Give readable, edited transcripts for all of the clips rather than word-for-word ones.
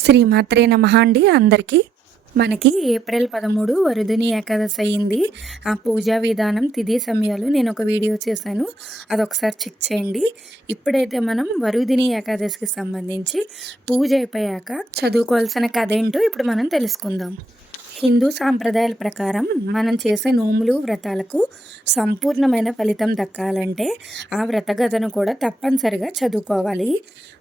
శ్రీమాత్రే నమః అండి అందరికీ. మనకి ఏప్రిల్ 13 వరుదిని ఏకాదశి అయింది. ఆ పూజా విధానం, తిథి సమయాలు నేను ఒక వీడియో చేశాను. అదొకసారి చెక్ చేయండి. ఇప్పుడైతే మనం వరుదిని ఏకాదశికి సంబంధించి పూజ అయిపోయాక చదువుకోవాల్సిన కథ ఏంటో ఇప్పుడు మనం తెలుసుకుందాం. హిందూ సాంప్రదాయాల ప్రకారం మనం చేసే నోములు, వ్రతాలకు సంపూర్ణమైన ఫలితం దక్కాలంటే ఆ వ్రత కథను కూడా తప్పనిసరిగా చదువుకోవాలి.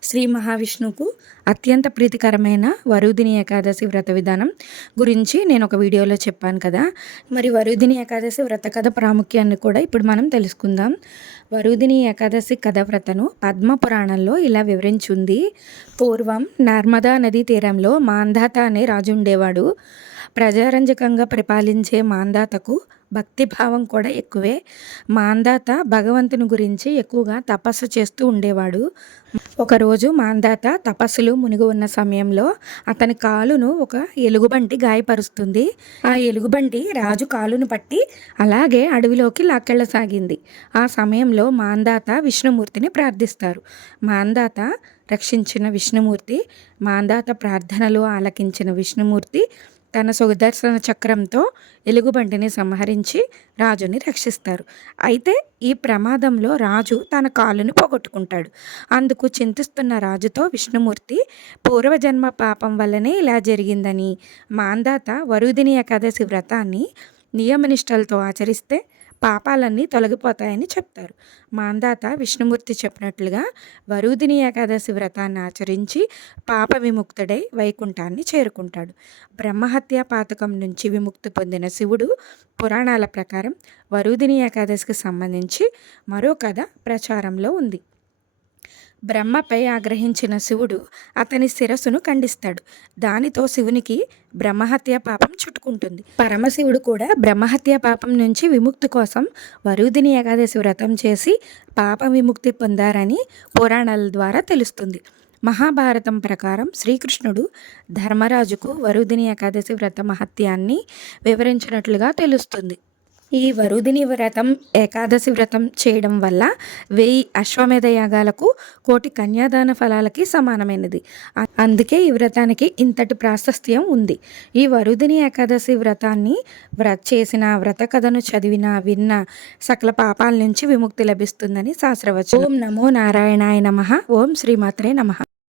శ్రీ మహావిష్ణువుకు అత్యంత ప్రీతికరమైన వరుదిని ఏకాదశి వ్రత విధానం గురించి నేను ఒక వీడియోలో చెప్పాను కదా. మరి వరుదిని ఏకాదశి వ్రత కథ ప్రాముఖ్యాన్ని కూడా ఇప్పుడు మనం తెలుసుకుందాం. వరుదిని ఏకాదశి కథ వ్రతను పద్మ పురాణంలో ఇలా వివరించింది. పూర్వం నర్మదా నదీ తీరంలో మాంధాత అనే రాజు ఉండేవాడు. ప్రజారంజకంగా పరిపాలించే మాంధాతకు భక్తిభావం కూడా ఎక్కువే. మాంధాత భగవంతుని గురించి ఎక్కువగా తపస్సు చేస్తూ ఉండేవాడు. ఒకరోజు మాంధాత తపస్సులో మునిగి ఉన్న సమయంలో అతని కాలును ఒక ఎలుగుబంటి గాయపరుస్తుంది. ఆ ఎలుగుబంటి రాజు కాలును పట్టి అలాగే అడవిలోకి లాక్కెళ్ళసాగింది. ఆ సమయంలో మాంధాత విష్ణుమూర్తిని ప్రార్థిస్తారు. మాంధాత రక్షించిన విష్ణుమూర్తి, మాంధాత ప్రార్థనలు ఆలకించిన విష్ణుమూర్తి తన సుదర్శన చక్రంతో ఎలుగుబంటిని సంహరించి రాజుని రక్షిస్తారు. అయితే ఈ ప్రమాదంలో రాజు తన కాలుని పోగొట్టుకుంటాడు. అందుకు చింతిస్తున్న రాజుతో విష్ణుమూర్తి పూర్వజన్మ పాపం వల్లనే ఇలా జరిగిందని, మాంధాత వరుదిని ఏకాదశి వ్రతాన్ని నియమనిష్టలతో ఆచరిస్తే పాపాలన్నీ తొలగిపోతాయని చెప్తారు. మాంధాత విష్ణుమూర్తి చెప్పినట్లుగా వరుదిని ఏకాదశి వ్రతాన్ని ఆచరించి పాప విముక్తుడై వైకుంఠాన్ని చేరుకుంటాడు. బ్రహ్మహత్య పాతకం నుంచి విముక్తి పొందిన శివుడు పురాణాల ప్రకారం వరుదిని ఏకాదశికి సంబంధించి మరో కథ ప్రచారంలో ఉంది. బ్రహ్మపై ఆగ్రహించిన శివుడు అతని శిరస్సును ఖండిస్తాడు. దానితో శివునికి బ్రహ్మహత్య పాపం చుట్టుకుంటుంది. పరమశివుడు కూడా బ్రహ్మహత్య పాపం నుంచి విముక్తి కోసం వరుదిని ఏకాదశి వ్రతం చేసి పాప విముక్తి పొందారని పురాణాల ద్వారా తెలుస్తుంది. మహాభారతం ప్రకారం శ్రీకృష్ణుడు ధర్మరాజుకు వరుదిని ఏకాదశి వ్రత మహత్యాన్ని వివరించినట్లుగా తెలుస్తుంది. ఈ వరుదిని వ్రతం, ఏకాదశి వ్రతం చేయడం వల్ల 1000 అశ్వమేధ యాగాలకు, 1,000,000 కన్యాదాన ఫలాలకి సమానమైనది. అందుకే ఈ వ్రతానికి ఇంతటి ప్రాశస్త్యం ఉంది. ఈ వరుదిని ఏకాదశి వ్రతాన్ని చేసిన, వ్రత కథను చదివిన, విన్న సకల పాపాల నుంచి విముక్తి లభిస్తుందని శాస్త్రవచనం. ఓం నమో నారాయణాయ నమః. ఓం శ్రీమాత్రే నమః.